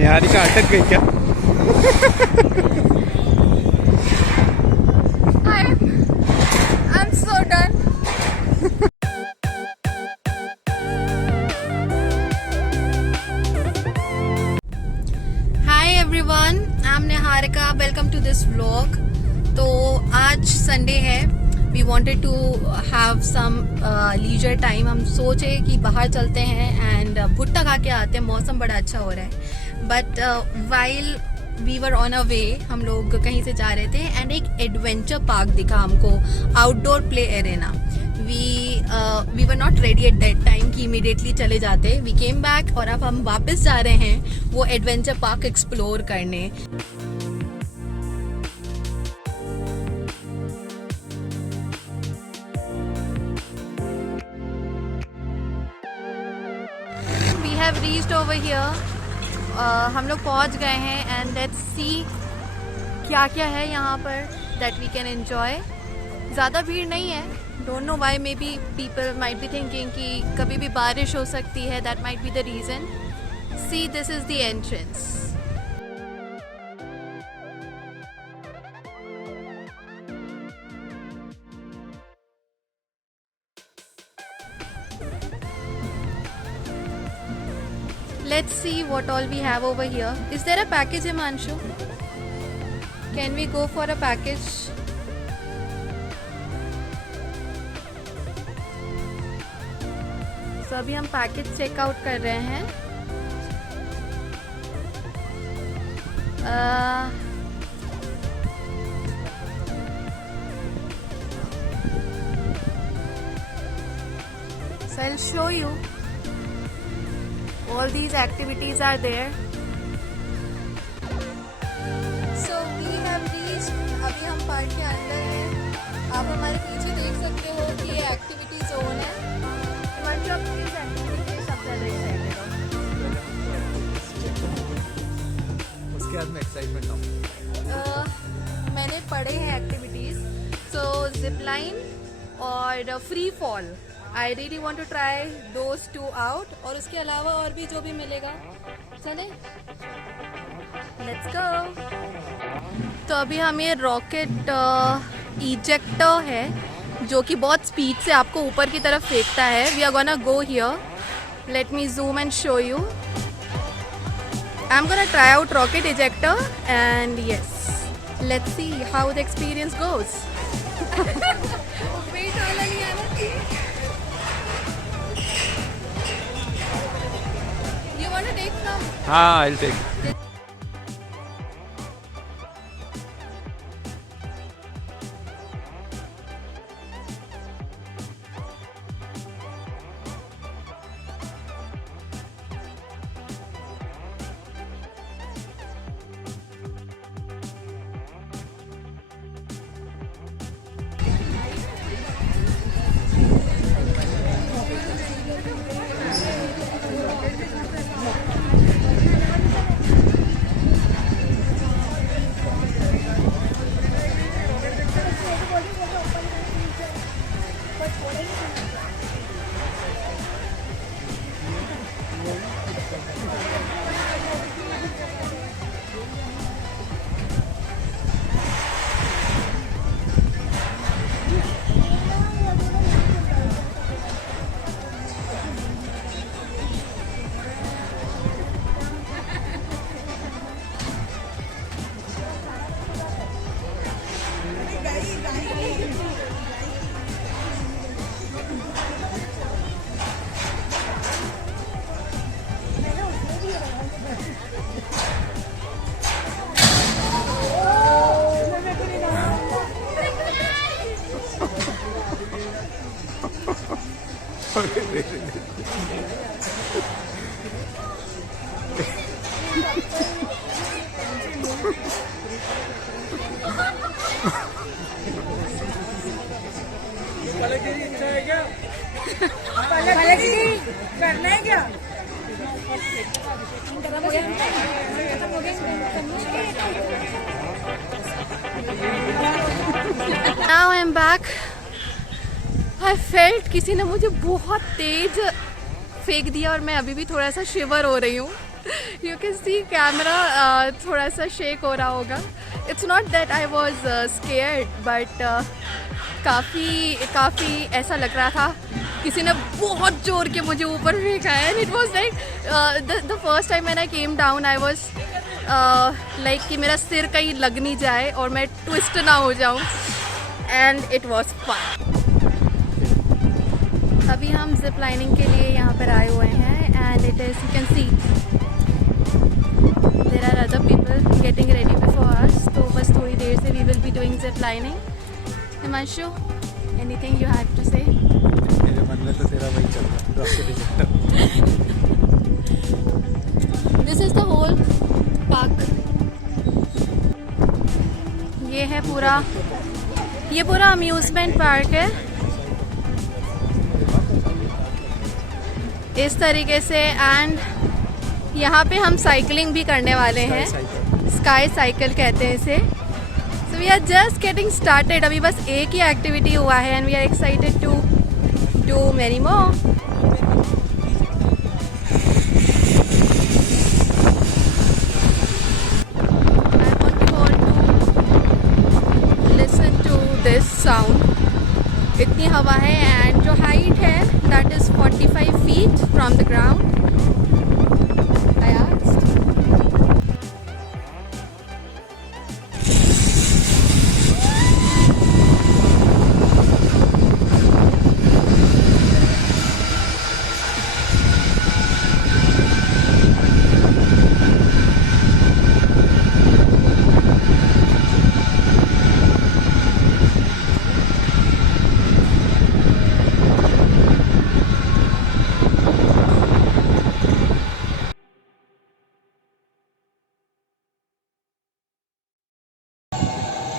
निहारिका अटक गई क्या? I'm so done. Hi everyone, I'm Niharika. Welcome to this vlog. तो आज संडे है. We wanted to have some leisure time. हम सोचे कि बाहर चलते हैं एंड भुट्टा खा के आते हैं. मौसम बड़ा अच्छा हो रहा है. But while we were on our way, हम लोग कहीं से जा रहे थे एंड एक एडवेंचर पार्क दिखा हमको, outdoor play arena. we were not ready at that time कि immediately चले जाते. We came back और अब हम वापस जा रहे हैं वो एडवेंचर पार्क एक्सप्लोर करने. We have reached over here. हम लोग पहुंच गए हैं एंड लेट्स सी क्या क्या है यहाँ पर दैट वी कैन एंजॉय. ज़्यादा भीड़ नहीं है. Don't know why, maybe people might be thinking कि कभी भी बारिश हो सकती है. That might be the reason. See, this is the entrance. Let's see what all we have over here. Is there a package, Himanshu? Can we go for a package? So अभी हम package checkout कर रहे हैं. So I'll show you. All these activities are there. So we have reached. अभी हम park के अंदर हैं. आप हमारे पीछे देख सकते हो कि ये एक्टिविटी जोन है. हिमांशु, आप किस एक्टिविटी के सबसे ज़्यादा एक्साइटेड हो? उसके बाद में एक्साइटमेंट हूँ. मैंने पढ़े हैं एक्टिविटीज़. सो जिप लाइन और free fall. I really want to try those two out. और उसके अलावा और भी जो भी मिलेगा. चले, लेट्स गो. तो अभी हम ये रॉकेट इजेक्टर है जो कि बहुत स्पीड से आपको ऊपर की तरफ फेंकता है. We are gonna go here. Let me zoom and show you. I am gonna try out rocket ejector and yes, let's see how the experience goes. Wait वाला नहीं आना चाहिए. हाँ, I'll take. करना है क्या? Now I'm back. I felt किसी ने मुझे बहुत तेज फेंक दिया और मैं अभी भी थोड़ा सा शिवर हो रही हूँ. यू कैन सी कैमरा थोड़ा सा शेक हो रहा होगा. It's not that I was scared but काफ़ी ऐसा लग रहा था किसी ने बहुत जोर के मुझे ऊपर फेंका है. And it was like the first time when I came down I was like कि मेरा सिर कहीं लग नहीं जाए और मैं ट्विस्ट ना हो जाऊँ. And it was fun. अभी हम जिप लाइनिंग के लिए यहाँ पर आए हुए हैं and it is you can see there are other people getting ready before us. तो बस थोड़ी देर से we will be doing zip lining. Himanshu, anything you have to say? मेरे मन में तो तेरा वही चल रहा है. This is the whole park. ये पूरा अम्यूजमेंट पार्क है इस तरीके से. एंड यहाँ पे हम साइकिलिंग भी करने वाले हैं. स्काई साइकिल कहते हैं इसे. So we are just getting started. अभी बस एक ही एक्टिविटी हुआ है and we are excited to do many more. This sound. इतनी हवा है एंड जो हाइट है that is 45 feet from the ground. I asked.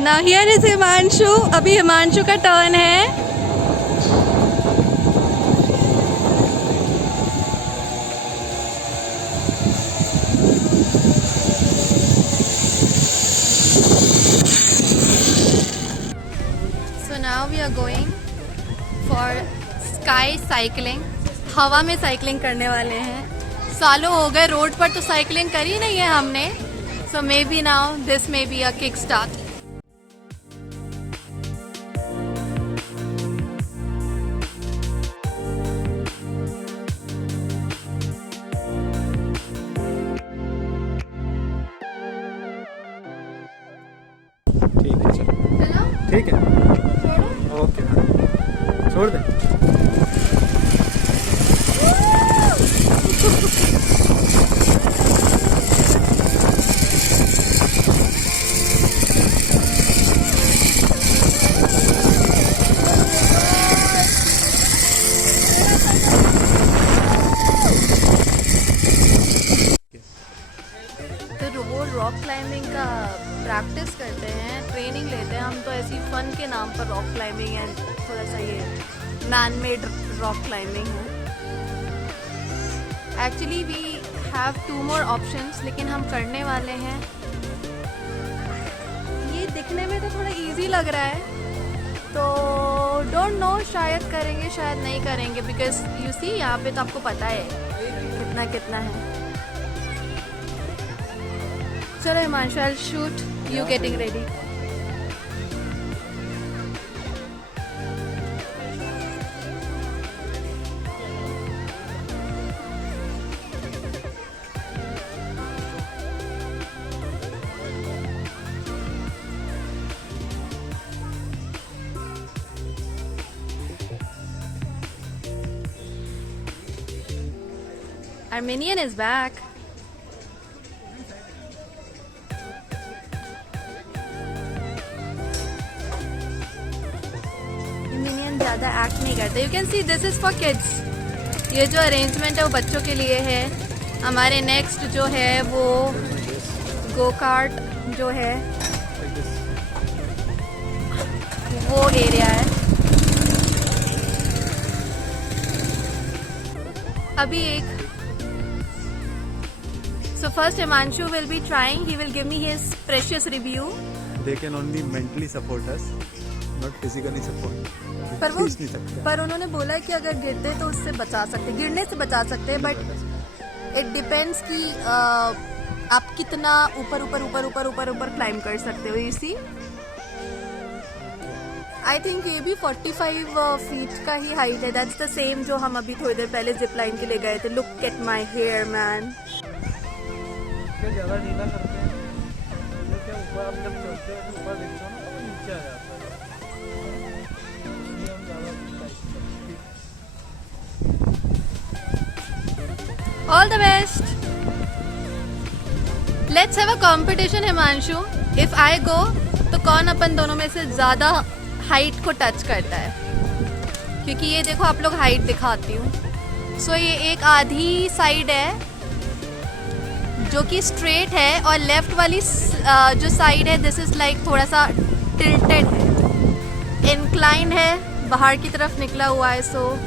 Now here is Himanshu. अभी हिमांशु का टर्न है. So now we are going for sky cycling. हवा में साइकिलिंग करने वाले हैं. सालों हो गए रोड पर तो साइकिलिंग करी नहीं है हमने. So maybe now this may be a kickstart. ठीक है. ओके, छोड़ दे. रॉक क्लाइंबिंग का प्रैक्टिस करते हैं, ट्रेनिंग लेते हैं हम तो ऐसी फन के नाम पर. रॉक क्लाइंबिंग एंड थोड़ा सा ये मैन मेड रॉक क्लाइंबिंग है. Actually we have 2 more options लेकिन हम करने वाले हैं. ये दिखने में तो थोड़ा इजी लग रहा है तो डोंट नो शायद करेंगे शायद नहीं करेंगे बिकॉज यू सी यहाँ पे तो आपको पता है कितना है. चलो Himanshu, I will shoot you getting ready. Our minion is back. ज़्यादा एक्ट नहीं करते. You can C this is for kids. ये जो अरेंजमेंट है वो बच्चों के लिए है. हमारे नेक्स्ट जो है वो गो कार्ट जो है वो एरिया है. अभी एक so first Himanshu will be trying. He will give me his precious review. They can only mentally support us. Not physically support. पर वो खींच नहीं सकते। पर उन्होंने बोला है कि अगर गिरते तो उससे बचा सकते, गिरने से बचा सकते हैं, बट इट डिपेंड्स कि आप कितना ऊपर ऊपर ऊपर ऊपर ऊपर ऊपर क्लाइम कर सकते हो। इसी आई थिंक ये भी 45 फीट का ही हाइट है। दैट्स द सेम जो हम अभी थोड़ी देर पहले जिप लाइन के लिए गए थे। Look at my hair man. ज़्यादा ढीला करते हैं तो क्या ऊपर आप जब चलते हो तो ऊपर देखते हो ना तो नीचे आ जाता है। इसलिए हम ज़्यादा all the best. Let's have a competition Himanshu. If I go तो कौन अपन दोनों में से ज्यादा हाइट को टच करता है, क्योंकि ये देखो आप लोग हाइट दिखाती हूँ। सो ये एक आधी साइड है जो कि स्ट्रेट है, और लेफ्ट वाली जो साइड है दिस इज लाइक थोड़ा सा टिल्टेड है, इंक्लाइन है, बाहर की तरफ निकला हुआ है। सो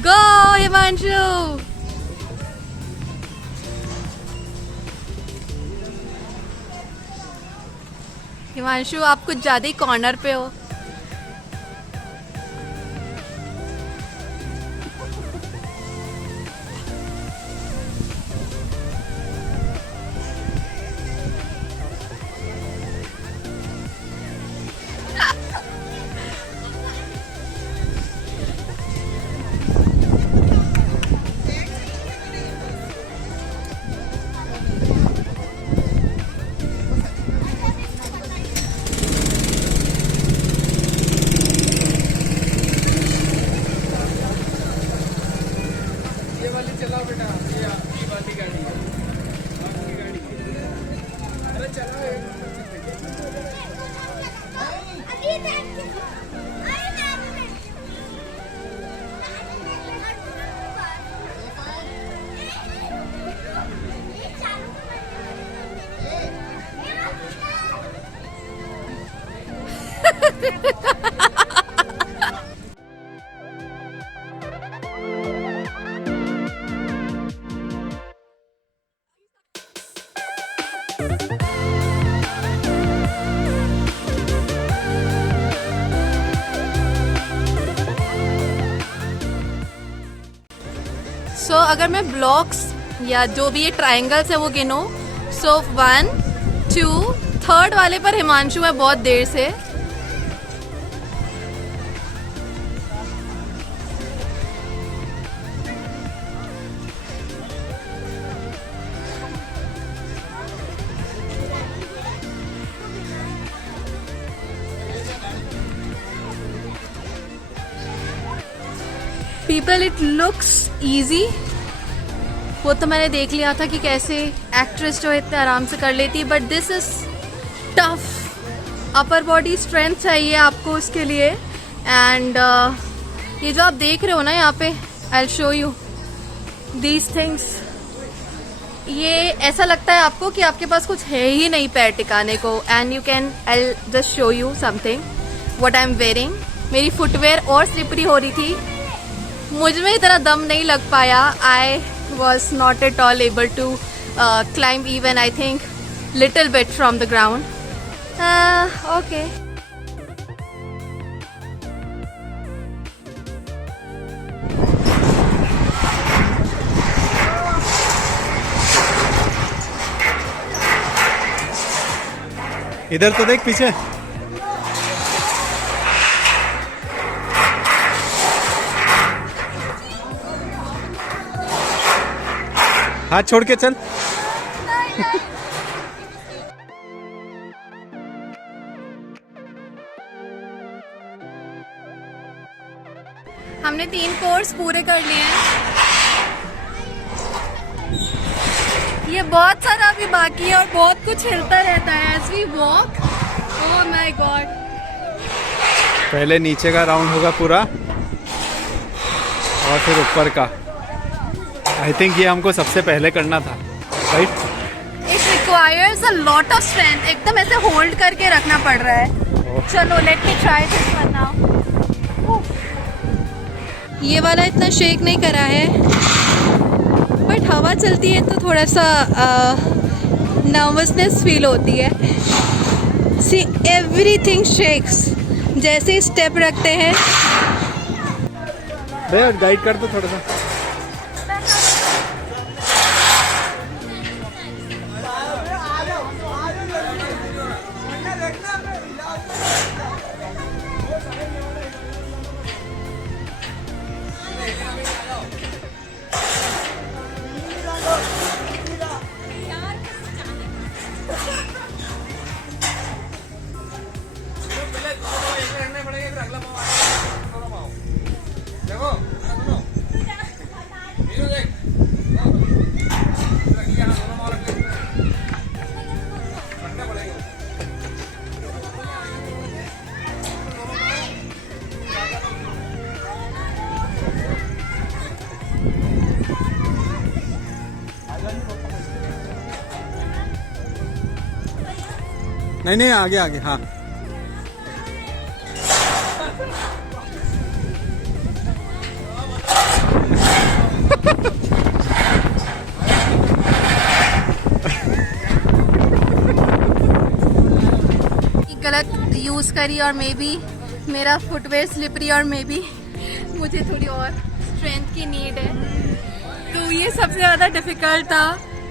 गो हिमांशु। हिमांशु आप कुछ ज्यादा ही कॉर्नर पे हो। चलाओ बेटा, ये आपकी वाली गाड़ी है, आपकी गाड़ी है। अरे चलाओ सो अगर मैं ब्लॉक्स या जो भी ये ट्रायंगल्स है वो गिनूं, सो 1 2 3rd वाले पर हिमांशु है बहुत देर से। People it looks easy. वो तो मैंने देख लिया था कि कैसे एक्ट्रेस जो इतने आराम से कर लेती, but this is tough. Upper body strength चाहिए आपको उसके लिए। एंड ये जो आप देख रहे हो ना यहाँ पे, I will show you these things. ये ऐसा लगता है आपको कि आपके पास कुछ है ही नहीं पैर टिकाने को। And you can, I will just show you something what I am wearing. मेरी फुटवेयर और स्लिपरी हो रही थी, मुझ में इतना दम नहीं लग पाया। I was not at all able to climb even I think little bit from the ground. Okay, इधर तो देख पीछे। हाथ छोड़ के चल। हमने 3 कोर्स पूरे कर लिए हैं। ये बहुत सारा अभी बाकी है और बहुत कुछ हिलता रहता है as we walk. Oh my god. पहले नीचे का राउंड होगा पूरा और फिर ऊपर का। आई थिंक ये हमको सबसे पहले करना था, right? It requires a lot of strength, एकदम ऐसे होल्ड करके रखना पड़ रहा है। चलो let me try this one now. ये वाला इतना शेक नहीं करा है, बट हवा चलती है तो थोड़ा सा नर्वसनेस फील होती है। सी एवरीथिंग शेक्स जैसे ही स्टेप रखते हैं। भैया गाइड कर दो थोड़ा सा। नहीं नहीं, आगे आगे, हाँ। गलत यूज़ करी और मे बी मेरा फुटवेयर स्लिपरी और मे बी मुझे थोड़ी और स्ट्रेंथ की नीड है, तो ये सबसे ज़्यादा डिफ़िकल्ट था।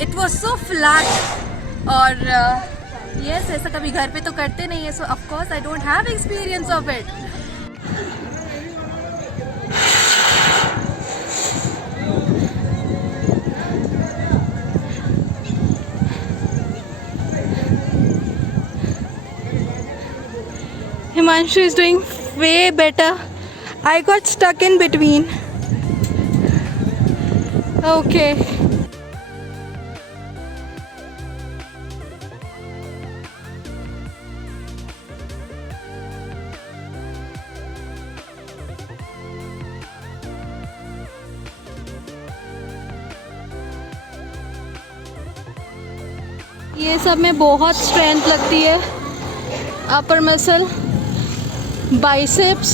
इट वॉज सो फ्लैट और यस ऐसा कभी घर पे तो करते नहीं है, सो of course I don't have experience of it. Himanshu is doing way better. I got stuck in between. Okay. ये सब में बहुत स्ट्रेंथ लगती है, upper muscle, biceps.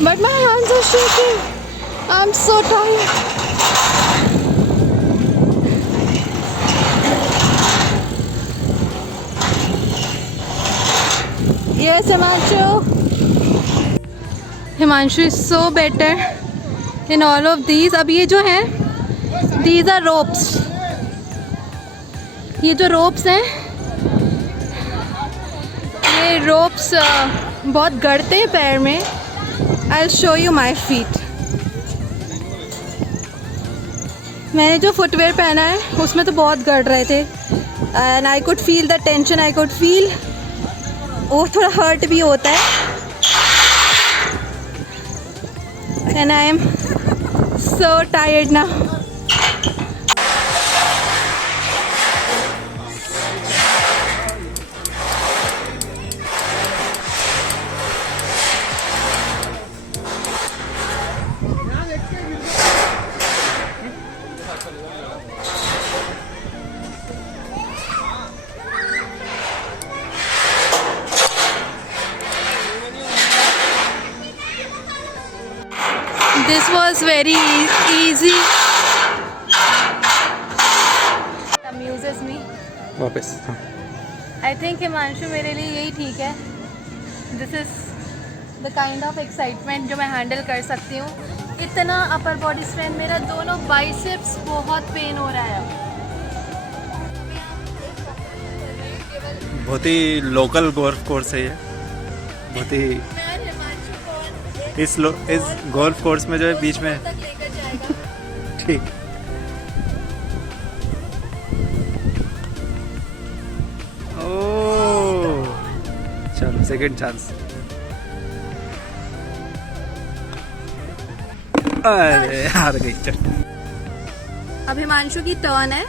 But my hands are shaking. I'm so tired. Yes, Himanshu. Himanshu is so better in all of these. अब ये जो हैं, these are ropes. ये जो ropes हैं, ये ropes बहुत गड़ते हैं पैर में। I'll show you my feet. मैंने जो फुटवेयर पहना है उसमें तो बहुत गड़ रहे थे, and I could feel the tension. I could feel वो थोड़ा हर्ट भी होता है, and I am so tired now. This was very easy. Amuses me. वापस, हाँ। I think हिमांशु मेरे लिए यही ठीक है. This is the kind of excitement जो मैं handle कर सकती हूँ. इतना upper body strength, मेरा दोनों biceps बहुत पेन हो रहा है. बहुत ही लोकल गोल्फ कोर्स है ये, बहुत ही इस गोल्फ कोर्स में जो है बीच में ठीक। ओह चलो सेकंड चांस। अरे हार गई। चल अब हिमांशु की टर्न है।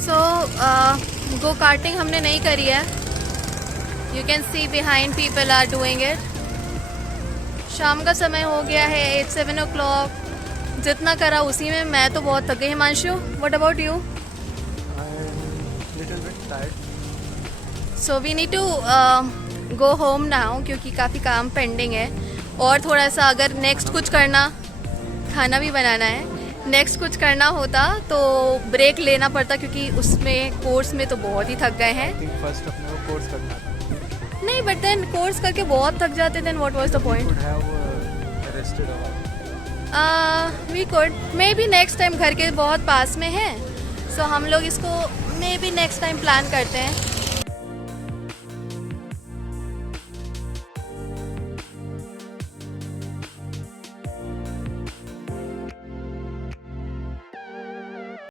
सो गो कार्टिंग हमने नहीं करी है. You can see behind people are doing it. शाम का समय हो गया है 8-7 o'clock. जितना करा उसी में मैं तो बहुत थक गई. Himanshu, what about you? Little bit tired. So we need to go home now क्योंकि काफ़ी काम पेंडिंग है. और थोड़ा सा अगर नेक्स्ट कुछ करना, खाना भी बनाना है, नेक्स्ट कुछ करना होता तो ब्रेक लेना पड़ता क्योंकि उसमें कोर्स में तो बहुत ही थक गए हैं. आई थिंक फर्स्ट अपने को कोर्स करना था. नहीं, बट देन कोर्स करके बहुत थक जाते. Then what was the point? Could have rested hour. We could maybe next time. घर के बहुत पास में है, सो हम लोग इसको may be next time plan करते हैं.